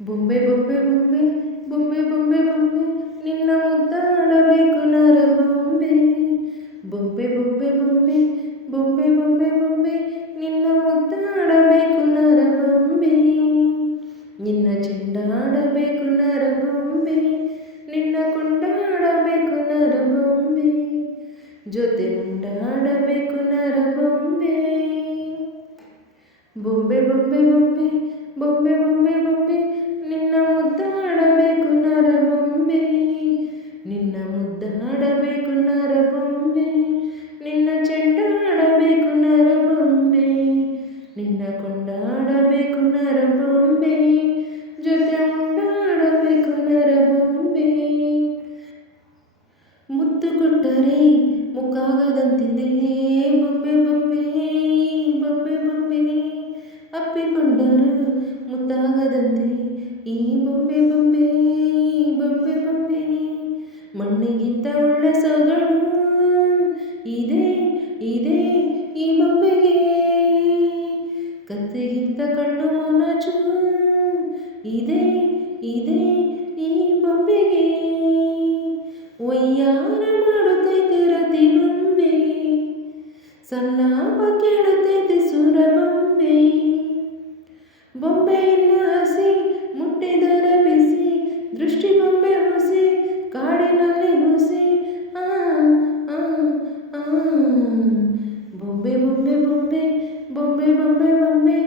ಬೊಂಬೆ ಬೊಂಬೆ ಬೊಂಬೆ ಬೊಂಬೆ ಬೊಂಬೆ ಬೊಂಬೆ ನಿನ್ನ ಮುದ್ದಾಡಬೇಕು ನರ ಬೊಂಬೆ ಬೊಂಬೆ ಬೊಂಬೆ ಬೊಂಬೆ ಬೊಂಬೆ ಬೊಂಬೆ ಬೊಂಬೆ ನಿನ್ನ ಮುದ್ದಾಡಬೇಕು ನರ ಬೊಂಬೆ ನಿನ್ನ ಚೆಂಡಾಡಬೇಕು ನರ ಬೊಂಬೆ ನಿನ್ನ ಕೊಂಡಾಡಬೇಕು ನರ ಬೊಂಬೆ ಜೊತೆ ಉಂಡಾಡಬೇಕು ನರ ಬೊಂಬೆ ಬೊಂಬೆ ಬೊಂಬೆ ಬೊಂಬೆ ಬೊಂಬೆ ಬೊಂಬೆ ಬೊಂಬೆ ನಿನ್ನ ಮುದ್ದಾಡಬೇಕು ನರ ಬೊಂಬೆ ನಿನ್ನ ಮುದ್ದಾಡಬೇಕು ನರ ಬೊಂಬೆ ನಿನ್ನ ಚೆಂಡಾಡಬೇಕು ನರ ಬೊಂಬೆ ನಿನ್ನ ಕೊಂಡಾಡಬೇಕು ನರ ಬೊಂಬೆ ಜೊತೆ ಉಂಡಾಡಬೇಕು ನರ ಬೊಂಬೆ ಮುತ್ತು ಕೊಟ್ಟರೆ ಮುಕ್ಕಾಗದಂತಿದೆ ಬೊಂಬೆ ಬೊಂಬೆ ಬೊಂಬೆ ಬೊಂಬೆ ಅಪ್ಪಿಕೊಂಡರು ಮುತ್ತಾಗದಂತೆ ಈ ಬೊಂಬೆ ಬೊಂಬೆ ಬೊಂಬೆ ಬೊಂಬೆ ಮಣ್ಣಿಗಿಂತ ಒಳ್ಳೆ ಸೊಗಡು ಇದೆ ಇದೆ ಈ ಬೊಂಬೆಗೆ ಕತ್ತೆಗಿಂತ ಕಣ್ಣು ಮೊನಚು ಇದೆ ಇದೆ ಈ ಬೊಂಬೆಗೆ ಒಯ್ಯಾರ ಮಾಡುತ್ತೈತೆ ರತಿ ಬೊಂಬೆ ಸಲ್ಲಾಪ ಕೇಳುತ್ತೈತೆ ಸುರ ಬೊಂಬೆ ಬೊಂಬೆಯನ್ನು ಹಸಿ ಮುಟ್ಟಿದರೆ ಬಿಸಿ ದೃಷ್ಟಿ ಬೊಂಬೆ ಹುಸಿ ಕಾಡಿನಲ್ಲಿ ಹುಸಿ ಆ ಆ ಆ ಬೊಂಬೆ ಬೊಂಬೆ ಬೊಂಬೆ ಬೊಂಬೆ ಬೊಂಬೆ ಬೊಂಬೆ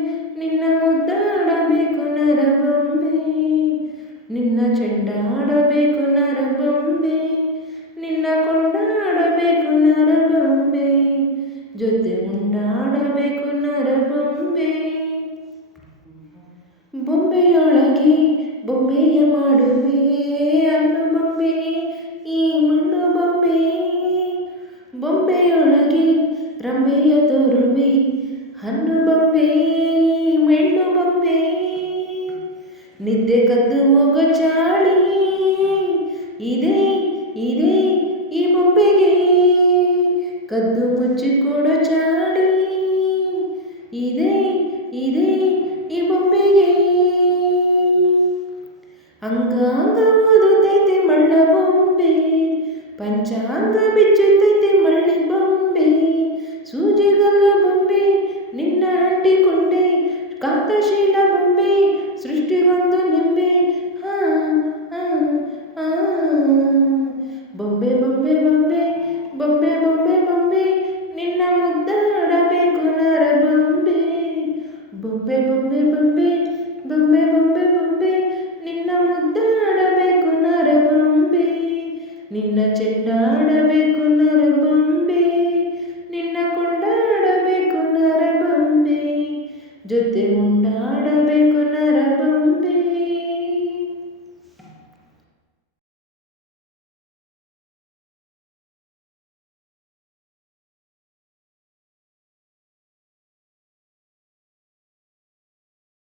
ನಿನ್ನ ಮುದ್ದಾಡಬೇಕು ನರ ಬೊಂಬೆ ನಿನ್ನ ಚೆಂಡಾಡಬೇಕು ನರ ಬೊಂಬೆ ನಿನ್ನ ಕೊಂಡಾಡಬೇಕು ನರ ಬೊಂಬೆ ಜೊತೆ ಉಂಡಾಡಬೇಕು ನರ ಬೊಂಬೆ ಬೊಂಬೆಯೊಳಗೆ ಬೊಂಬೆಯ ಮಾಡುವೆ ಅನ್ನು ಬೊಂಬೆ ಈ ಮಣ್ಣು ಬೊಂಬೆ ಬೊಂಬೆಯೊಳಗೆ ರಂಬೆಯ ತೋರುವೆ ಹಣ್ಣು ಬೊಂಬೆ ಮೆಣ್ಣು ಬೊಂಬೆ ನಿದ್ದೆ ಕದ್ದು ಹೋಗೋ ಚಾಳಿ ಇದೆ ಇದೆ ಈ ಬೊಂಬೆಗೆ ಕದ್ದು ಮುಚ್ಚಿಕೊಡೋ ಚಾಳಿ ಇದೆ ಇದೆ ಈ ಬೊಂಬೆಗೆ ಅಂಗಾಂಗ ಓದುತ್ತೈತೆ ಮಳ್ಳ ಬೊಂಬೆ ಪಂಚಾಂಗ ಬಿಚ್ಚುತ್ತೈತೆ ಮಳ್ಳಿ ಬೊಂಬೆ ಸೂಜಿಗಲ್ಲ ಬೊಂಬೆ ನಿನ್ನ ಅಂಟಿಕೊಂಡೆ ಕಾಂತಶೀಲ ಬೊಂಬೆ ಸೃಷ್ಟಿಗೊಂದು ನಿಂಬೆ ಹಾ ಹಾ ಹಾ ಬೊಂಬೆ ಬೊಂಬೆ ಬೊಂಬೆ ಬೊಂಬೆ ಬೊಂಬೆ ಬೊಂಬೆ ನಿನ್ನ ಮುದ್ದಾಡಬೇಕು ನರ ಬೊಂಬೆ ಬೊಂಬೆ ಬೊಂಬೆ ಬೊಂಬೆ ಬೊಂಬೆ ಬೊಂಬೆ ಬೊಂಬೆ ನಿನ್ನ ಮುದ್ದಾಡಬೇಕು ನರ ಬೊಂಬೆ ನಿನ್ನ ಚೆಂಡಾಡಬೇಕು